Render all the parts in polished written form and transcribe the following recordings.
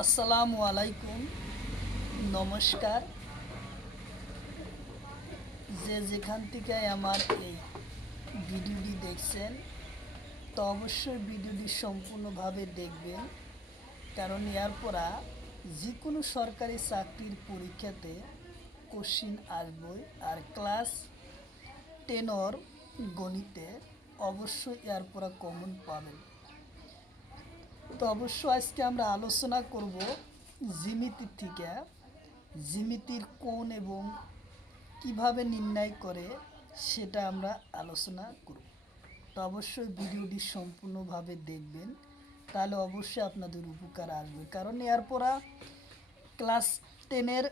আসসালামু আলাইকুম, নমস্কার। যে যেখান থেকে আমার এই ভিডিওটি দেখছেন, তো অবশ্যই ভিডিওটি সম্পূর্ণভাবে দেখবেন, কারণ এর পরা যে কোনো সরকারি চাকরির পরীক্ষাতে কোশ্চিন আসবই। আর ক্লাস 10 গণিতে অবশ্যই এর পরা কমন পাবেন। তো অবশ্যই আজকে আমরা আলোচনা করব জ্যামিতির থেকে, জ্যামিতির কোণ এবং কিভাবে নির্ণয় করে সেটা আমরা আলোচনা করব। তো অবশ্যই ভিডিওটি সম্পূর্ণভাবে দেখবেন, তাহলে অবশ্যই আপনাদের উপকার আসবে। কারণ এরপরা ক্লাস 10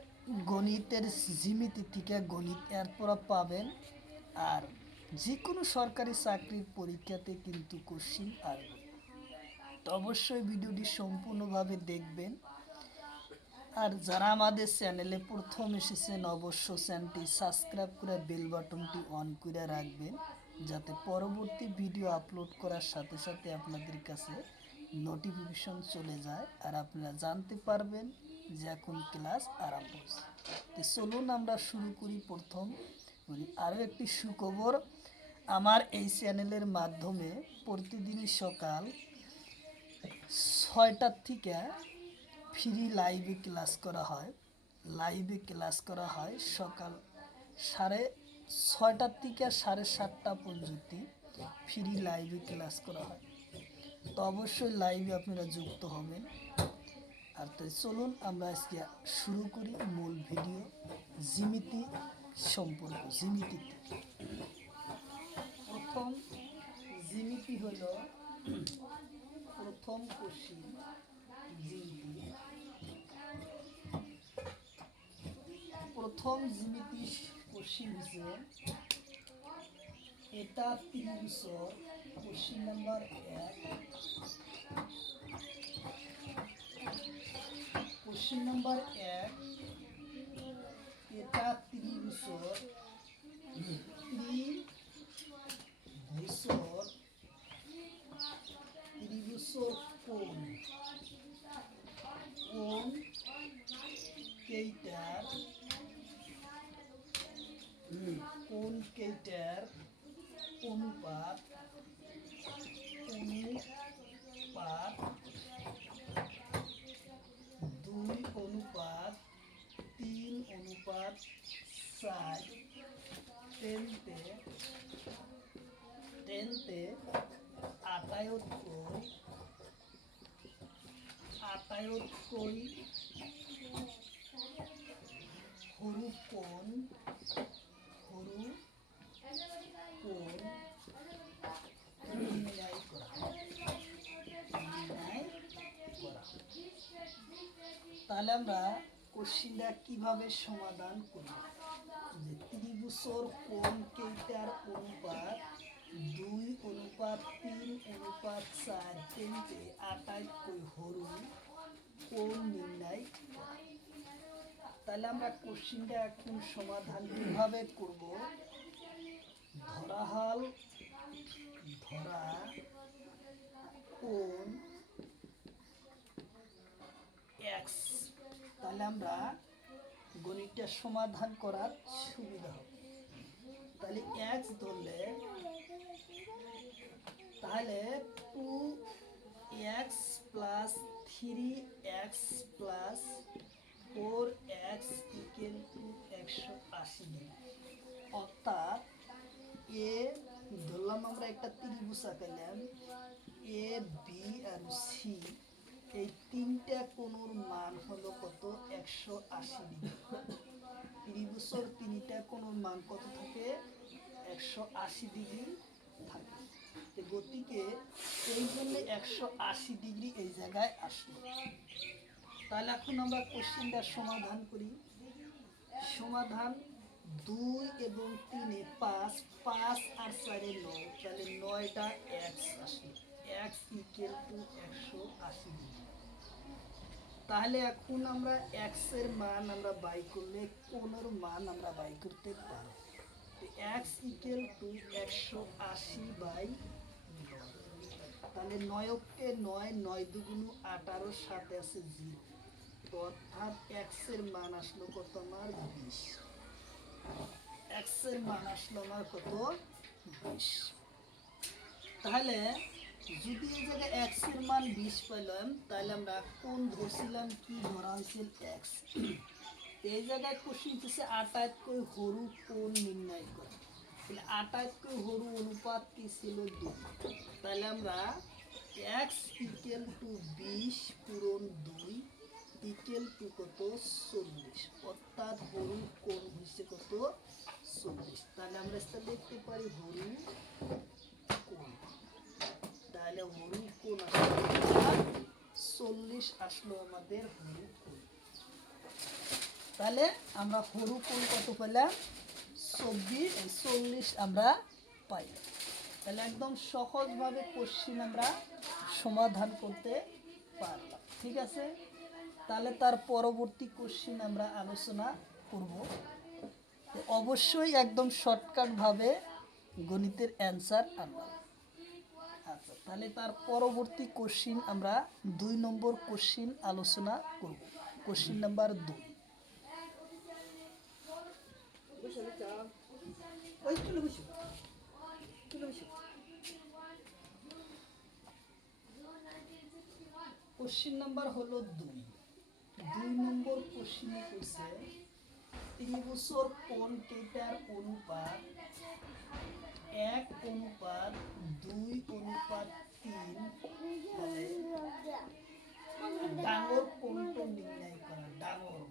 গণিতের জ্যামিতি থেকে গণিত এরপরা পাবেন। আর যে কোনো সরকারি চাকরির পরীক্ষাতে কিন্তু কোশ্চিন আসবে। তো অবশ্যই ভিডিওটি সম্পূর্ণভাবে দেখবেন। আর যারা আমাদের চ্যানেলে প্রথম এসেছেন, অবশ্য চ্যানেলটি সাবস্ক্রাইব করে বেল বাটনটি অন করে রাখবেন, যাতে পরবর্তী ভিডিও আপলোড করার সাথে সাথে আপনাদের কাছে নোটিফিকেশন চলে যায় আর আপনারা জানতে পারবেন যে এখন ক্লাস আরম্ভ হচ্ছে। তো চলুন আমরা শুরু করি। প্রথম আরও একটি সুখবর, আমার এই চ্যানেলের মাধ্যমে প্রতিদিনই সকাল 6টার থেকে ফ্রি লাইভে ক্লাস করা হয়। সকাল 6:30 থেকে 7:30 পর্যন্ত ফ্রি লাইভে ক্লাস করা হয়। তো অবশ্যই লাইভে আপনারা যুক্ত হবেন। আর তাই চলুন আমরা আজকে শুরু করি মূল ভিডিও, জ্যামিতি সম্পর্ক। জ্যামিতিতে প্রথম জ্যামিতি হল প্রথম কোশ্চিন। জ্যামিতি প্রথম জ্যামিতি কোশ্চিন হিসেবে এটা ত্রিভুজের কোশ্চিন নাম্বার 1। কোশ্চিন নাম্বার 1, এটা ত্রিভুজের কোণ কেইটার অনুপাত 2:3:4 টেনতে আটায়তকই হরু কোণ নির্ণয় করা। তাহলে আমরা কোশ্চিনটা কিভাবে সমাধান করব, যে ত্রিভুজের কোণ কেইটার অনুপাত 2:3:4 টেনতে 28 হরু কোণ নির্ণয় করা। তাহলে আমরা কোশ্চিনটা এখন সমাধান কিভাবে করব, ধরা কোণ এক্স। তাহলে আমরা গণিতটা সমাধান করার সুবিধা হবে। তাহলে এক্স ধরলে তাহলে 2x + 3x + 4x = 180 ডিগ্রি। অর্থাৎ এ ধরলাম আমরা একটা ত্রিভুজ আঁকাইলাম, এ বি আর সি, এই তিনটা কোণের মান হলো কত? 180 ডিগ্রি। ত্রিভুজের তিনটা কোণের মান কত থাকে? 180 ডিগ্রি থাকে। গতিকে এই জন্য 180 ডিগ্রি এই জায়গায় আসলো। তাহলে এখন আমরা কোশ্চিনটা সমাধান করি। সমাধান 2 এবং 3 এ 5, 5 আর 4 এ 9, তাহলে 9টা x আসলো। x = 180 degree. তাহলে এখন আমরা x এর মান আমরা বাই করলে কোণের মান আমরা বাই করতে পারব। x = 180/9। তাহলে 9 অক্ষে 9, 9 দুগুণ 18, সাথে আছে 0, অর্থাৎ এক্স এর মান আসলো কত আমার 20। এক্স এর মান আসলো আমার কত 20। তাহলে যদি এই জায়গায় এক্স এর মান 20 পেলাম, তাহলে আমরা কোন ধরছিলাম, কি ধরা হয়েছিল এক্স। এই জায়গায় কোশ্চিন হচ্ছে আটাইতকৈ সরু কোণ নির্ণয় করা। তাহলে আটাইতকৈ সরু অনুপাত কি ছিল 2। তাহলে আমরা এক্স ইকুয়াল টু 20 পূরণ 2 ইকুয়াল টু কত 40, অর্থাৎ সরু কোণ হচ্ছে কত 40। তাহলে আমরা এটা দেখতে পারি সরু কোণ। তাহলে সরু কোণ আসলো 40 আসলো আমাদের সরু কোণ। তাহলে আমরা সরু কোণ কত পেলাম 40 আমরা পাই। তাহলে একদম সহজভাবে কোশ্চিন আমরা সমাধান করতে পারলাম। ঠিক আছে, তাহলে তার পরবর্তী কোশ্চিন আমরা আলোচনা করব। অবশ্যই একদম শর্টকাটভাবে গণিতের অ্যান্সার আনলাম। আচ্ছা, তাহলে তার পরবর্তী কোশ্চিন আমরা 2 নম্বর কোশ্চিন আলোচনা করব। Question number 2। কোশ্চিন নাম্বার হলো 2। 2 নম্বর কোশ্চিনে কইছে ত্রিভুজের কোণ কেইটার অনুপাত 1:2:3 হলে ডাঙর কোণটো নির্ণয় করা। ডাঙর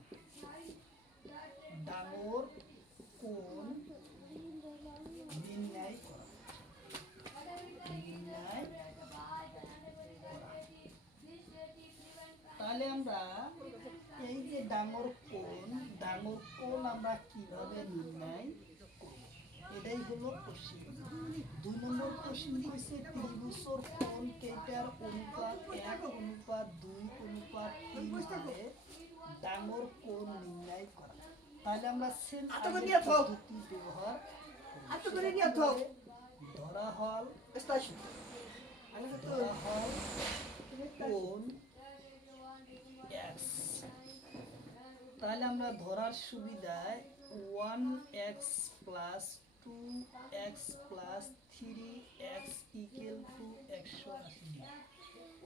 কোণ নির্ণয় করা। তাহলে আমরা এই যে ডাঙর কোণ আমরা কিভাবে নির্ণয় করব, এটাই হলো কোশ্চিন। 2 নম্বর কোশ্চিন হইছে ত্রিভুজের কোণ কেইটার অনুপাত 1:2:3 হলে ডাঙর কোণ নির্ণয় করা। তাহলে আমরা সেম পদ্ধতি ব্যবহার করব। ধরা হল কোণ x। তাহলে আমরা ধরার সুবিধায় 1x plus 2x plus 3x equal to 180,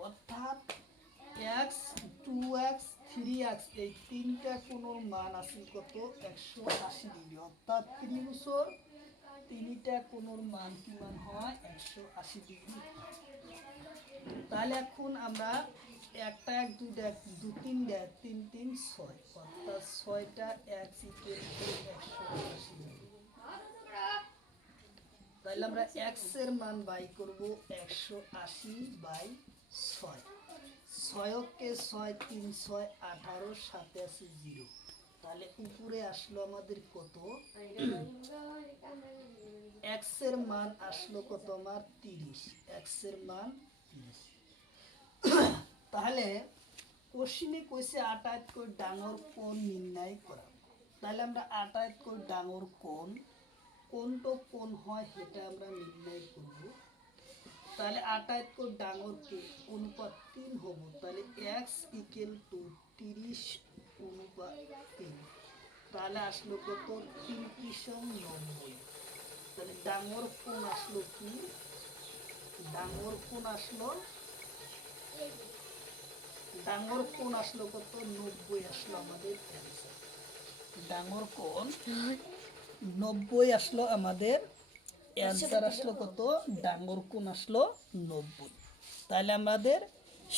অর্থাৎ x 2x 3x এই তিনটা কোণের মান আছে কত 180 ডিগ্রি, অর্থাৎ ত্রিভুজের তিনটা কোণের মান কি মান হয় 180 ডিগ্রি। তাহলে এখন আমরা একটা 1 2 দেখ 2 3 দেখ 3 3 6, অর্থাৎ 6টা x ইকুয়াল টু 180 ডিগ্রি। তাহলে আমরা x এর মান বাই করব 180/6। 6 কে 6 3 6 18, সাথে আছে 0। তাহলে উপরে আসলো আমাদের কত x এর মান আসলো কত আমার 30। x এর মান 30। তাহলে কোশ্চিনে কইছে আটাইতকৈ ডাঙর কোণ নির্ণয় করা। তাহলে আমরা আটাইতকৈ ডাঙর কোনটো কোণ হয় সেটা আমরা নির্ণয় করব। তাহলে আটাইতকৈ ডাঙর অনুপাত 3 হবো। তাহলে x ইকুয়াল টু 30/3। তাহলে আসলো কত 3 3 90। তাহলে ডাঙর কোণ আসলো কি, ডাঙর কোণ আসলো কত 90 আসলো আমাদের অ্যান্সার। ডাঙর কোণ 90 আসলো আমাদের অ্যান্সার, আসলো কত ডাঙর কোণ আসলো 90। তাহলে আমাদের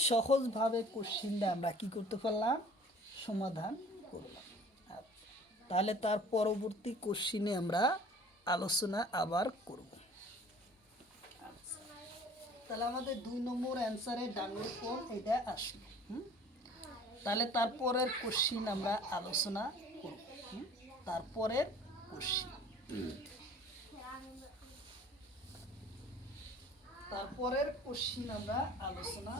সহজভাবে কোশ্চিনটা আমরা কি করতে পারলাম সমাধান করলাম। তাহলে তার পরবর্তী কোশ্চিনে আমরা আলোচনা আবার করব। তাহলে আমাদের 2 নম্বর অ্যান্সারে ডাঙর কোণ এটা আসলো। তাহলে তারপরের কোশ্চিন আমরা আলোচনা করব। তারপরের কোশ্চিন আমরা আলোচনা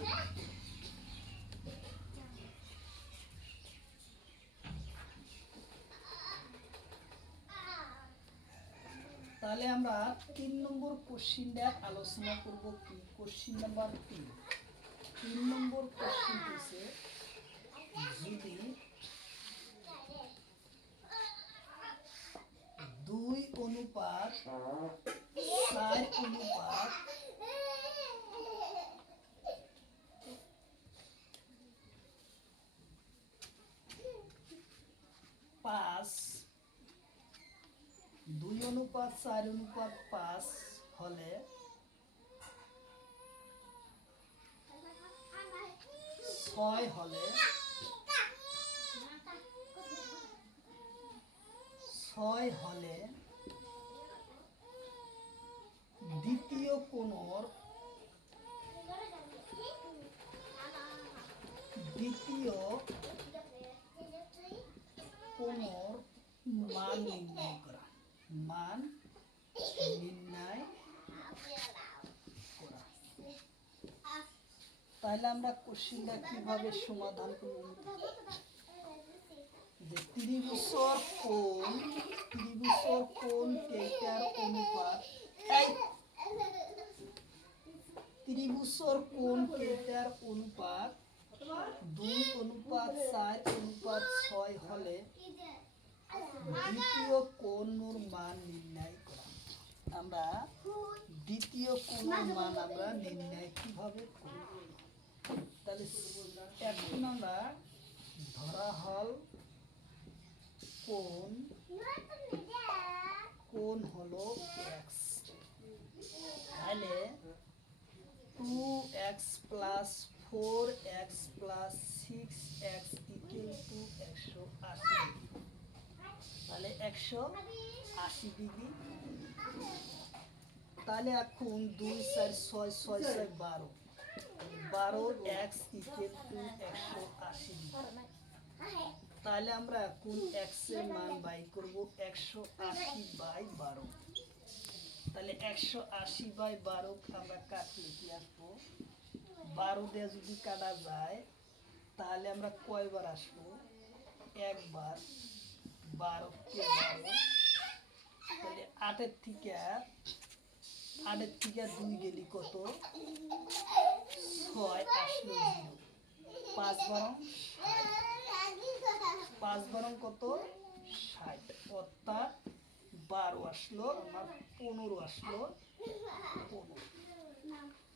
তাহলে আমরা 3 নম্বর কোশ্চিনটা আলোচনা করব। কি কোশ্চিন নাম্বার 3 নম্বর কোশ্চিন হচ্ছে যদি 2:4:5 হলে 6 হলে 6 হলে দ্বিতীয় কোণর মান নির্ণয় করা। তাহলে আমরা কোশ্চেনটা কিভাবে সমাধান করব? যে ত্রিভুজের কোণ কেইটার অনুপাত, ত্রিভুজের কোণ কেইটার অনুপাত 2:4:6 হলে দ্বিতীয় কোণের মান নির্ণয় করা। আমরা দ্বিতীয় কোণের মান আমরা নির্ণয় কিভাবে করব? তাহলে এখন আমরা ধরা হল কোণ হলো x, তাহলে 2x + 4x + 6x = 180, তাহলে 180 ডিগ্রি। তাহলে এখন 2 4 6 6 6 12, 12x = 180 ডিগ্রি। তাহলে আমরা এখন x এর মান বাই করব 180/12। তাহলে 180/12 আমরা কাটলে কি আসবো? 12 দিয়ে যদি কাটা যায় তাহলে আমরা কয়বার আসবো? একবার। 12 কে 12, তাহলে 8 থেকে 2 গেলি কত? 6 আসলো 0। 5 বারং 5 বারং কত? 60, অর্থাৎ 12 আসলো আমার 15 আসলো 15।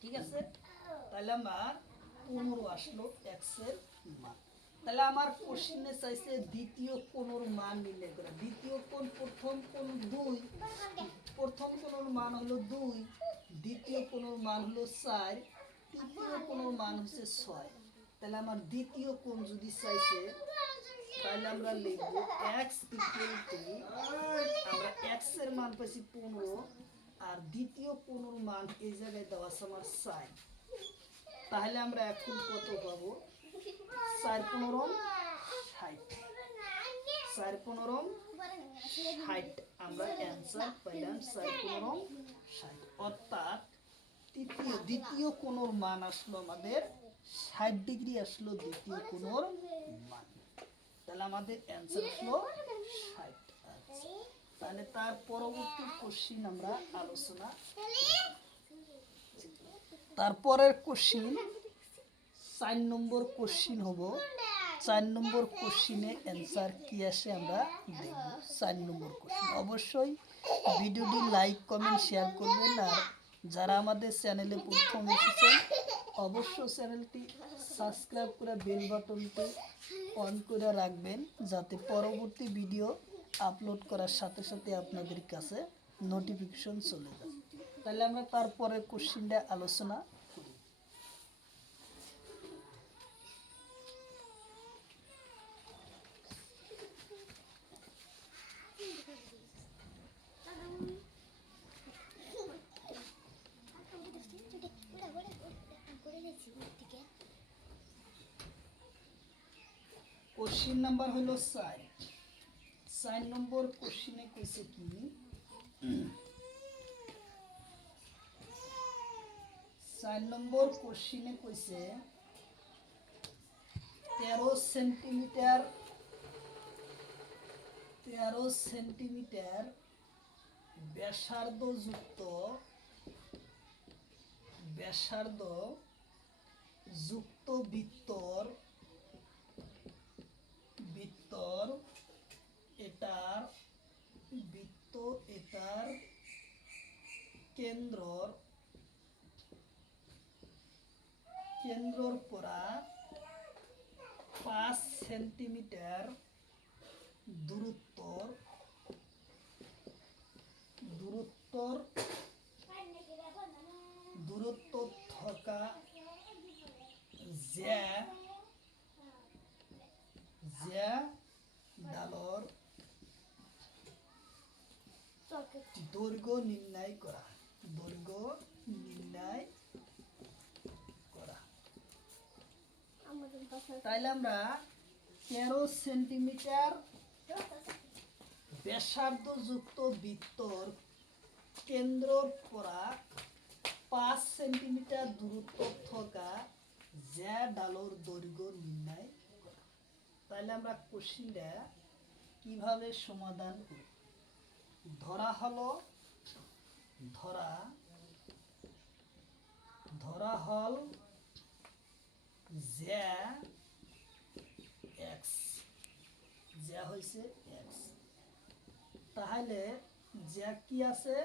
ঠিক আছে, তাহলে আমার 15 আসলো x এর মান। তাহলে আমার কোশ্চেনে চাইছে দ্বিতীয় কোণের মান নির্ণয় করা। দ্বিতীয় কোণ, প্রথম কোণ 2, প্রথম কোণের মান হলো 2, দ্বিতীয় কোণের মান হলো 4, তৃতীয় কোণের মান হচ্ছে 6। তাহলে আমার দ্বিতীয় কোণ যদি চাইছে তাহলে আমরা লিখব x = আমরা x এর মান পাইছি 15 আর দ্বিতীয় কোণের মান এই জায়গায় দেওয়া আছে আমার 4। তাহলে আমরা এখন কত পাবো? 4×15 = 60, 4×15 = 60। আমরা অ্যান্সার পাইলাম 4×15 = 60, অর্থাৎ দ্বিতীয় কোণের মান আসলো আমাদের 60 ডিগ্রি আসলো দ্বিতীয় কোণের মান। তাহলে আমাদের অ্যান্সার আসলো 60। তাহলে তার পরবর্তী কোশ্চিন আমরা আলোচনা। তারপরের কোশ্চিন 4 নম্বর কোশ্চিন হবো। 4 নম্বর কোশ্চিনে অ্যান্সার কি আসে আমরা দেখব। 4 নম্বর কোশ্চিন অবশ্যই ভিডিওটি লাইক কমেন্ট শেয়ার করবেন। আর যারা আমাদের চ্যানেলে প্রথম এসেছেন অবশ্যই চ্যানেলটি সাবস্ক্রাইব করে বেল বাটনটি অন করে রাখবেন, যাতে পরবর্তী ভিডিও আপলোড করার সাথে সাথে আপনাদের কাছে নোটিফিকেশন চলে যায়। তাহলে আমরা তারপরে কোশ্চিনটা আলোচনা করি। কোশ্চিন নাম্বার হলো 4। 4 নম্বর কোশ্চিনে কইছে কি? 4 নম্বর কোশ্চিনে কইছে 13 সেন্টিমিটার ব্যাসার্ধযুক্ত বৃত্তর এটার কেন্দ্রর পরা 5 সেন্টিমিটার দূরত্বর দূরত্ব থকা জ্যা ডালৰ দৈর্ঘ্য নির্ণয় করা তাইলে আমরা 13 সেন্টিমিটার ব্যাসার্ধযুক্ত বৃত্তর কেন্দ্রর পরা 5 সেন্টিমিটার দূরত্ব থকা জ্যা ডালর দৈর্ঘ্য নির্ণয় করা। তাইলে আমরা কোশ্চেনটা কিভাবে সমাধান করি? ধরা হল জ্যা এক্স, জ্যা হয়েছে এক্স। তাহলে জ্যা কি আছে?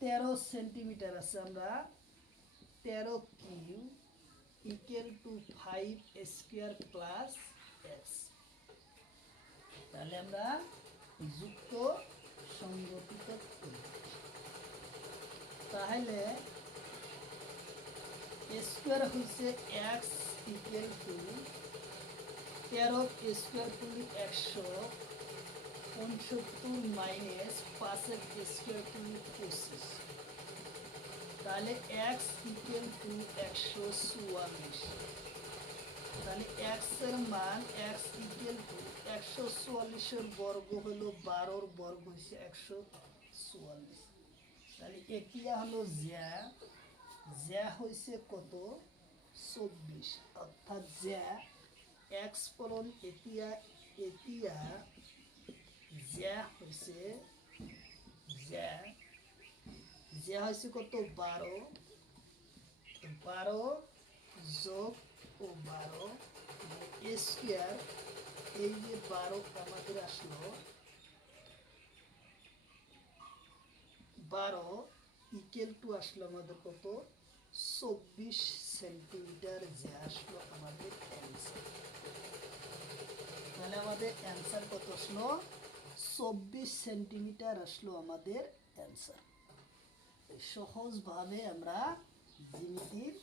13 সেন্টিমিটার আছে। আমরা 13 Q equal to 5 square plus X. তাহলে আমরা যুক্ত সংগঠিত করি। তাহলে স্কয়ার হচ্ছে এক্স ইকুয়াল টু 13 স্কয়ার করলে 165 মাইনাস 5 স্কয়ার করলে 25। তাহলে এক্স ইকুয়াল টু 144। তাহলে এক্স এর মান এক্স ইকুয়াল টু 144 বর্গ হলো 12 বর্গ হচ্ছে 144। তাহলে এতিয়া হলো জ্যা হয়েছে কত? 24। অর্থাৎ জ্যা এক্স ফলন এতিয়া জ্যা হয়েছে কত? 12 যোগ ও 12 স্কয়ার। এই যে 12 আমাদের আসলো 12 ইকুয়াল টু আসলো আমাদের কত? 24 সেন্টিমিটার জ্যা আসলো আমাদের অ্যান্সার। তাহলে আমাদের অ্যান্সার কত আসলো? 24 সেন্টিমিটার আসলো আমাদের অ্যান্সার। সহজভাবে আমরা জ্যামিতির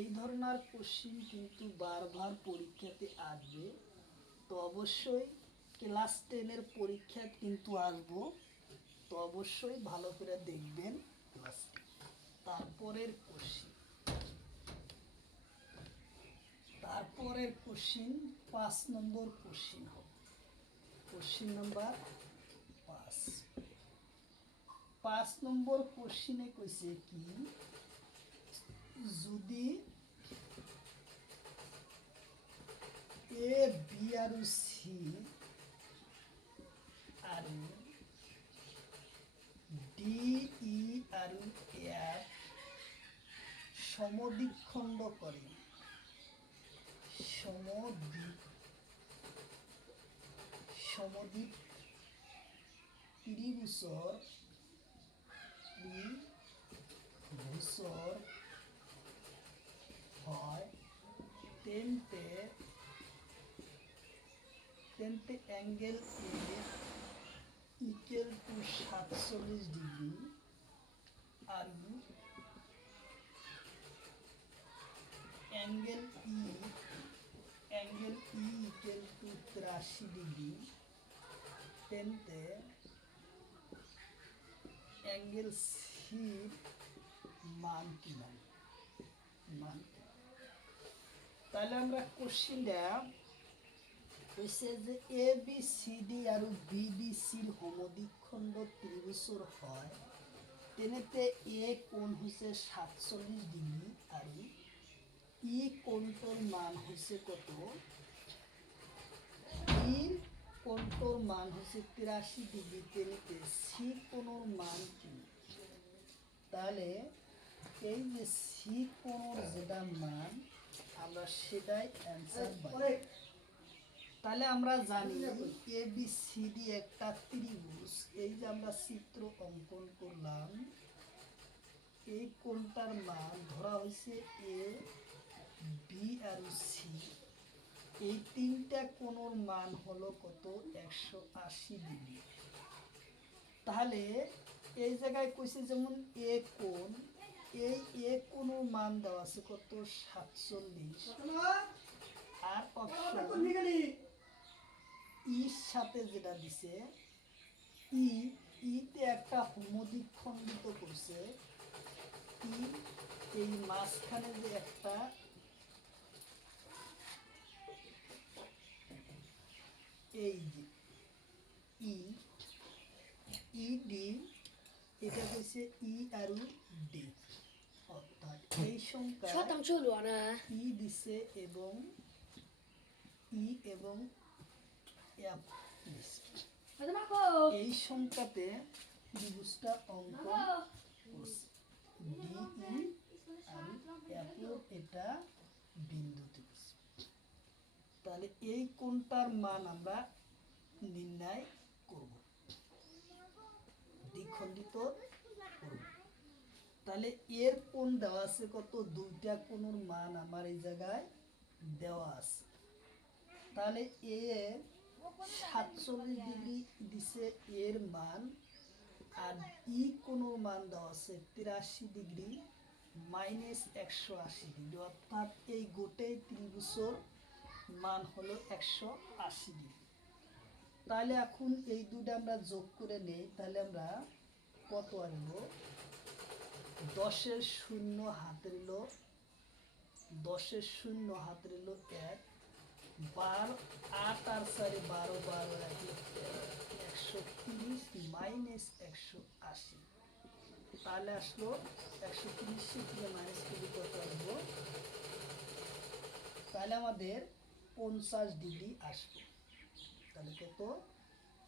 এই ধরনের কোশ্চেন কিন্তু বারবার পরীক্ষাতে আসবে। তো অবশ্যই ক্লাস 10-এর পরীক্ষা কিন্তু আসবো। তো অবশ্যই ভালো করে দেখবেন ক্লাস। তারপরের কোশ্চেন 5 নম্বর কোশ্চেন হবে। কোশ্চেন নাম্বার 5 নম্বর কোশ্চেনে কইছে কি? যদি এ বি আৰু সি আৰু ডি ই আৰু এফ সমদ্বিখণ্ড করে সমদ্বিক ত্রিভুজৰ হয় তেন্তে angle A equal to 47 degree আৰু angle E equal to 83 degree. তেন্তে অ্যাঙ্গেল সির মান কি? তাহলে আমরা কোশ্চেনটা কইছে যে এ বি সি ডি আৰু বি ডি সির সমদ্বিখণ্ড ত্রিভুজৰ হয় তেনেতে এ কোণ হৈছে 47 ডিগ্রি আৰু ই কোণটোৰ মান হৈছে কত? ইৰ কোণটোর মান হচ্ছে 83 ডিগ্রি, সি কোণের মান কি? তাহলে এই যে সি কোণের যেটা মান আমরা সেটাই অ্যান্সার পাই। তাহলে আমরা জানি এ বি সি ডি একটা ত্রিভুজ। এই যে আমরা চিত্র অঙ্কন করলাম, এই কোণটার মান ধরা হয়েছে এ বি আর সি। এই তিনটা কোণের মান হলো কত? 180 ডিগ্রি। তাহলে এই জায়গায় কইছে যেমন এ কোণ, এই এ কোণের মান দেওয়া আছে কত? 47। আর অপশন ইর সাথে যেটা দিছে ইতে একটা হোমোদিক খণ্ডিত করছে। এই মাঝখানে যে একটা এই যে ডি, এটা হচ্ছে ই আর ডি, অর্থাৎ এই সংখ্যা ই দিছে এবং এফ দিছে। এই সংখ্যাতে ত্রিভুজটা অঙ্কন করছে। ডি ই আর এফ, এটা বিন্দু ত্রিভুজ। তাহলে এই কোণটার মান আমরা নির্ণয় করব, দ্বিখণ্ডিত করব। তাহলে এর কোণ দেওয়া আছে কত? দুইটা কোণের মান আমার এই জায়গায় দেওয়া আছে। তাহলে এ 47 ডিগ্রি দিছে এর মান, আর ই কোণের মান দেওয়া আছে 83 ডিগ্রি মাইনাস 180 ডিগ্রি, অর্থাৎ এই গোটেই ত্রিভুজের মান হলো 180 ডিগ্রি। তাহলে এখন এই দুটো আমরা যোগ করে নেই, তাহলে আমরা কত আসবো? 10-এর শূন্য হাতের লো 10-এর শূন্য হাতের লো 1, 12, 8 আর 4 12, 12 130 মাইনাস 180। তাহলে আসলো 130 থেকে মাইনাস করে কত আসবো? তাহলে আমাদের 50 ডিগ্রি আসবে। তাহলে কত?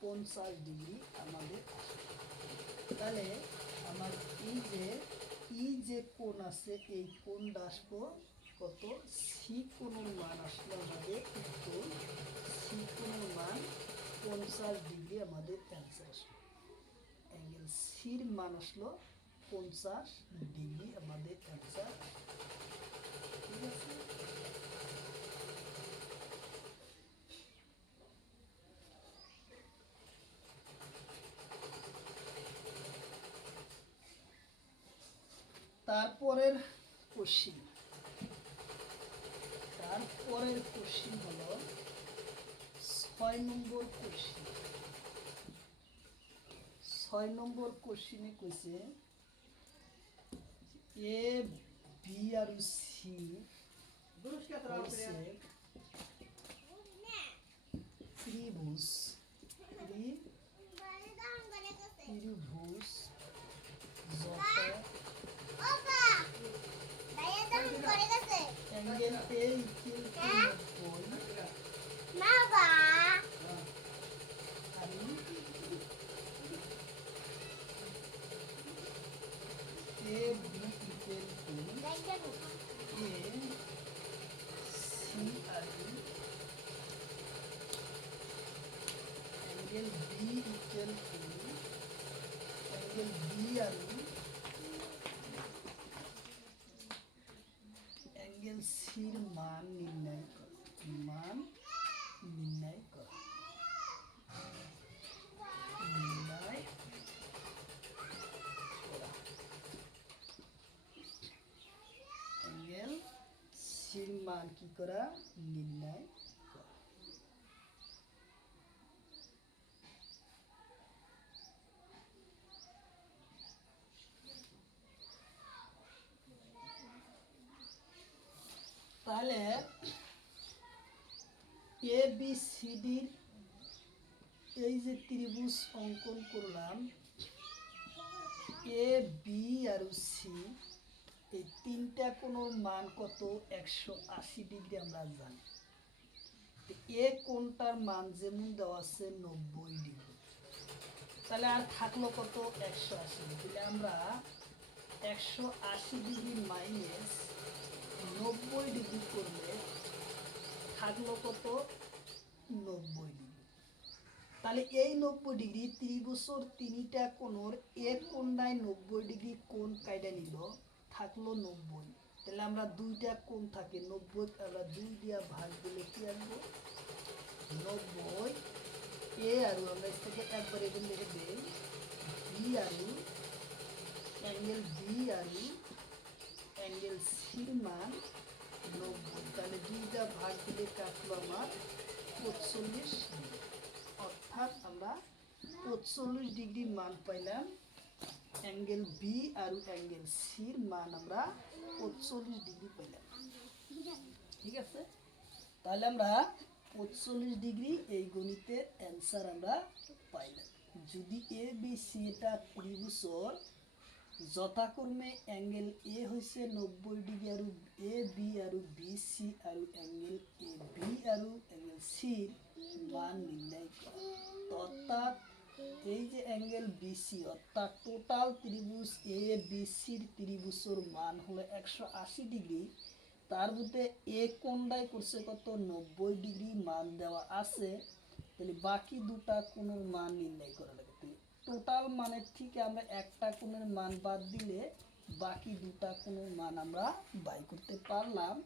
50 ডিগ্রি আমাদের আসবে। তাহলে আমার এই যে কোণ আছে, এই কোণটা আসবো কত? সি কোণের মান আসলো আমাদের উত্তর। সি কোণের মান 50 ডিগ্রি আমাদের অ্যান্সার আসলো। অ্যাঙ্গেল সির মান আসলো 50 ডিগ্রি আমাদের অ্যান্সার। ঠিক আছে? তারপরের কোশ্চিন হলো 6 নম্বর কোশ্চিন। 6 নম্বর কোশ্চিনে কইছে এ বি আর সি হইছে ত্রিভুজ angle A equal to 90 A B equal to A C আর angle B equal to angle B আর অ্যাঙ্গেল সির মান নির্ণয় কর। নির্ণয় কর। অ্যাঙ্গেল সির মান কি করা? নির্ণয় করা। তাহলে এ বি সি ডির এই যে ত্রিভুজ অঙ্কন করলাম, এ বি আর সি এই তিনটা কোণের মান কত? 180 ডিগ্রি আমরা জানি। এ কোণটার মান যেমন দেওয়া আছে 90 ডিগ্রি, তাহলে আর থাকলো কত 180 ডিগ্রি। আমরা 180 ডিগ্রি মাইনাস 90 ডিগ্রি করলে থাকলো কত 90 ডিগ্রি। তাহলে এই 90 ডিগ্রি ত্রিভুজের তিনটা কোণের এক কোণটায় 90 ডিগ্রি কোণ কাইটা নিল, থাকলো 90। তাহলে আমরা দুইটা কোণ থাকে 90, আমরা 2 দিয়া ভাগ দিলে কি আসবো 90। এ আর আমরা এর থেকে একবার এখানে লিখে দেই বি আর অ্যাঙ্গেল বি আর অ্যাঙ্গেল সির মান 90। তাহলে 2টা ভাগ দিলে কাটলো আমার 45 ডিগ্রি, অর্থাৎ আমরা 45 ডিগ্রি মান পাইলাম। অ্যাঙ্গেল বি আর অ্যাঙ্গেল সির মান আমরা 45 ডিগ্রি পাইলাম। ঠিক আছে, তাহলে আমরা 45 ডিগ্রি এই গণিতের অ্যান্সার আমরা পাইলাম। যদি এ বি সি এটা ত্রিভুজের যথাক্রমে অ্যাঙ্গেল এ হয়েছে 90 ডিগ্রি আর এ বি আর বি সি আর অ্যাঙ্গেল এ বি আর অ্যাঙ্গেল সির মান নির্ণয় করা, অর্থাৎ এই যে অ্যাঙ্গেল বিসি অর্থাৎ টোটাল ত্রিভুজ এ বি সির ত্রিভুজের মান হলো 180 ডিগ্রি, তার মধ্যে এ কোণটাই করছে কত 90 ডিগ্রি মান দেওয়া আছে। তাহলে বাকি দুটা কোণের মান নির্ণয় করা লাগে। তাহলে টোটাল মানের থেকে আমরা একটা কোণের মান বাদ দিলে বাকি দুটা কোণের মান আমরা বাই করতে পারলাম।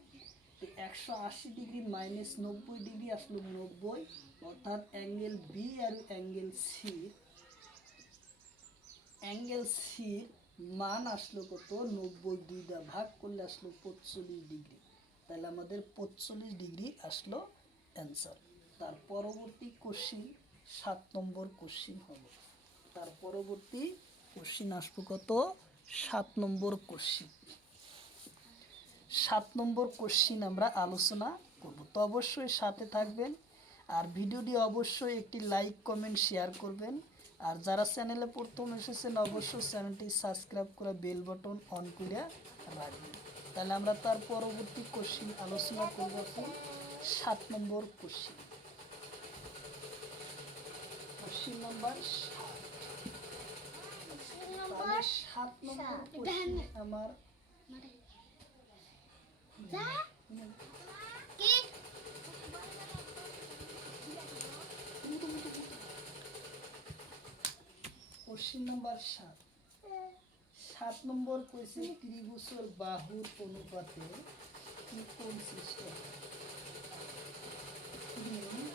180 ডিগ্রি মাইনাস 90 ডিগ্রি আসলো 90, অর্থাৎ অ্যাঙ্গেল বি আর অ্যাঙ্গেল সির মান আসলো কত 90, 2 ভাগ করলে আসলো 45 ডিগ্রি। তাহলে আমাদের 45 ডিগ্রি আসলো অ্যান্সার। তার পরবর্তী কোশ্চিন 7 নম্বর কোশ্চিন হবে। তার পরবর্তী কোশ্চিন আসবো কত 7 নম্বর কোশ্চিন। 7 নম্বর কোশ্চিন আমরা আলোচনা করব, তো অবশ্যই সাথে থাকবেন। আর ভিডিওটি অবশ্যই একটি লাইক কমেন্ট শেয়ার করবেন। আর যারা চ্যানেলে প্রথম এসেছেন অবশ্যই চ্যানেলটি সাবস্ক্রাইব করে বেল বাটন অন করে রাখবেন। তাহলে আমরা তার পরবর্তী কোশ্চিন আলোচনা করব। 7 নম্বর কোশ্চিন, কোশ্চিন নাম্বার 7 নম্বর কোশ্চিন আমার কোশ্চিন নাম্বার 7 নম্বর কইছে ত্রিভুজের বাহুর অনুপাতে কি কোণ সৃষ্টি হয়। ত্রিভুজের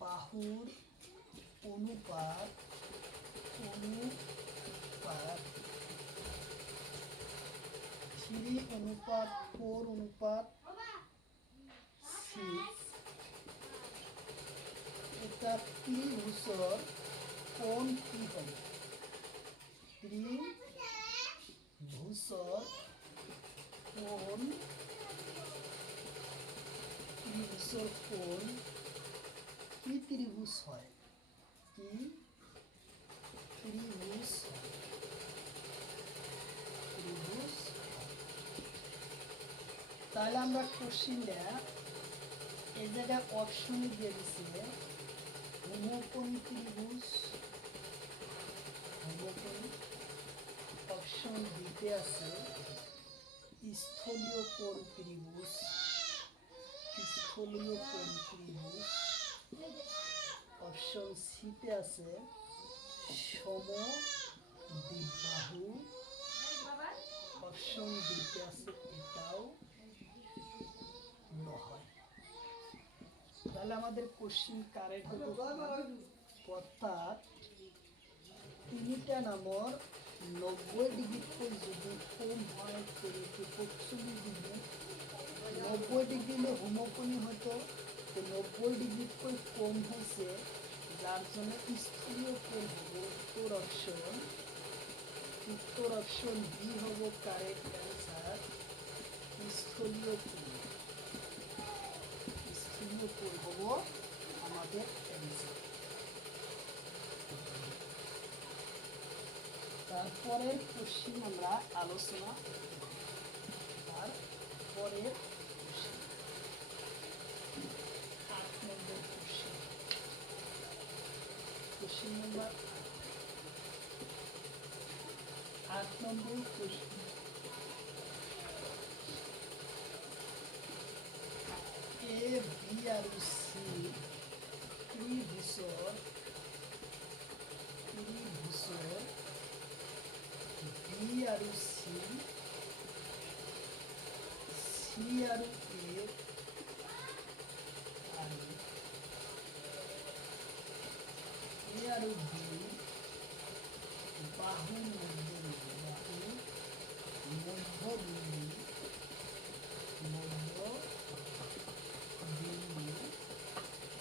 বাহুর অনুপাত 3:4:6, এটা ত্রিভুজের কোণ কি হবে? ত্রিভুজের কোণ কি ত্রিভুজ হয়? কি ত্রিভুজ তাহলে আমরা কোশ্চিনটা এই জায়গায় অপশনে দিয়ে দিচ্ছি হোমোকোণী ত্রিভুজ, অপশন দিতে আছে স্থলীয় কোণ ত্রিভুজ, অপশন সিতে আছে সমদ্বিবাহু, অপশন ডিতে আছে এটাও নয়। তাহলে আমাদের কোশ্চিন কারেক্ট হবে, অর্থাৎ তিনটা নম্বর 90 ডিগ্রি কোণ যদি কম হয় 45 ডিগ্রি, 90 ডিগ্রি হলে হোমোকোণী হতো, তো 90 ডিগ্রি কোণ কম হয়েছে, যার জন্য স্থলীয় কোণ হবে উত্তর অপশন বি হবো কারেক্ট অ্যান্সার। স্থলীয় কোণ হবো আমাদের অ্যান্সার। তারপরের কোশ্চিন আমরা আলোচনা, আর পরের আট নম্বর কোশ্চেন, কোশ্চেন নাম্বার 8 নম্বর কোশ্চেন। এ বি আর সি ত্রিভুজর বি আর সি, সি আর এ আর এ আর বি বাহুর মধ্যে মধ্য বিন্দু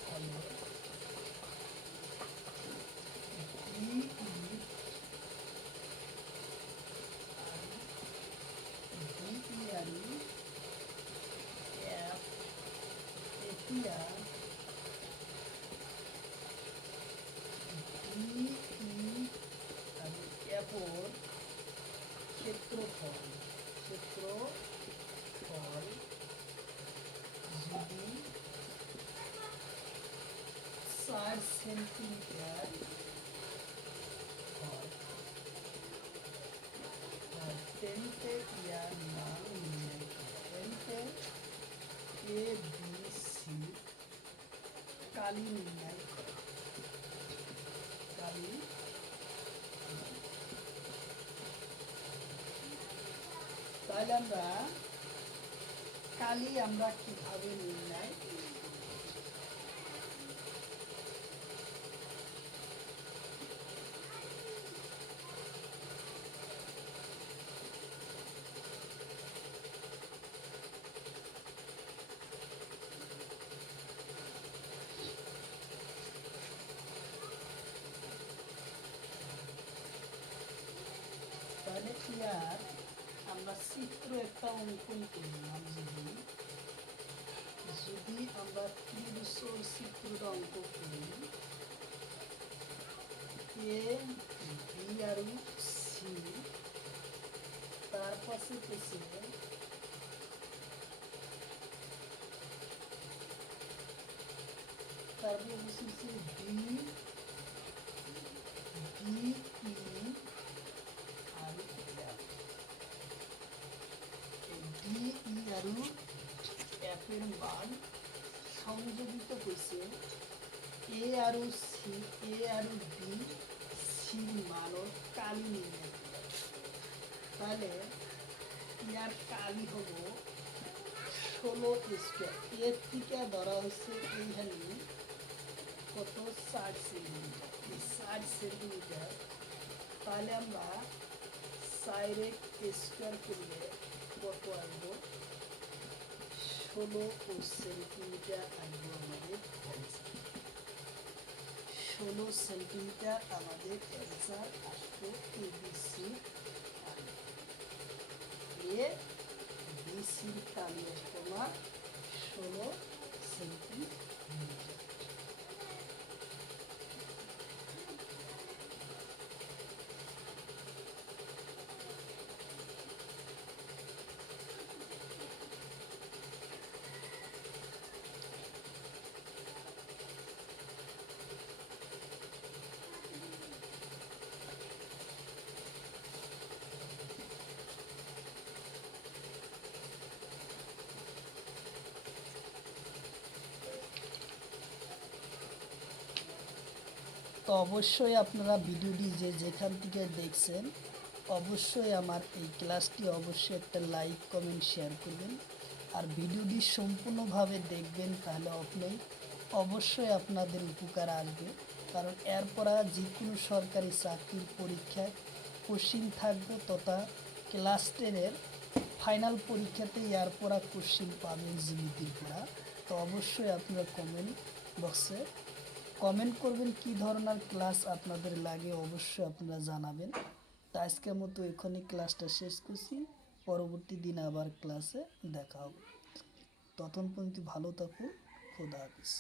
হলো DE আর F এটিয়া DE আর F-ওর ক্ষেত্রফল যদি 4 সেন্টিমিটার হয়, আর টেন্টে ইয়ার মান নির্ণয় করে। টেন্টে এ বি সি কালি নির্ণয় করে। কালি তাহলে আমরা কালি আমরা কিভাবে নির্ণয়, তাহলে ইয়ার আমরা চিত্র একটা অঙ্কন করলাম। যদি আমরা ত্রিভুজের চিত্রটা অঙ্ক করি, এ বি আর সি, তার পাশে তারপর বসেছে ডি ডি ই আর ডি ই আর এফ এর মান সংযোজিত হয়েছে এ আর সি, এ আর বি সির মান ও কালি নির্ণয় করে। তাহলে ইয়ার কালি হলো 16 স্কোয়ার। এর থেকে ধরা হচ্ছে এইখানে কত 60 সেন্টিমিটার, এই 60 সেন্টিমিটার। তাহলে আমরা 4 স্কোয়ার করলে কত আসবো, 16 সেন্টিমিটার আসবো আমাদের অ্যান্সার। 16 সেন্টিমিটার আমাদের অ্যান্সার আসবো এবিসি। এ বিসির কালি আসবো না 16 সেন্টিমিটার। তো অবশ্যই আপনারা ভিডিওটি যেখান থেকে দেখছেন, অবশ্যই আমার এই ক্লাসটি অবশ্যই একটা লাইক কমেন্ট শেয়ার করবেন, আর ভিডিওটি সম্পূর্ণভাবে দেখবেন। তাহলে অবশ্যই আপনাদের উপকার আসবে, কারণ এরপর যে কোনো সরকারি চাকরির পরীক্ষায় কোশ্চিন থাকবে, তথা ক্লাস 10-এর ফাইনাল পরীক্ষাতে এরপর কোশ্চিন পাবেন জ্যামিতির পড়া। তো অবশ্যই আপনারা কমেন্ট বক্সে কমেন্ট করবেন কী ধরনের ক্লাস আপনাদের লাগে, অবশ্যই আপনারা জানাবেন। তো আজকের মতো এখনই ক্লাসটা শেষ করছি, পরবর্তী দিন আবার ক্লাসে দেখা হবে। ততক্ষণ পর্যন্ত ভালো থাকুন, খোদা হাফেজ।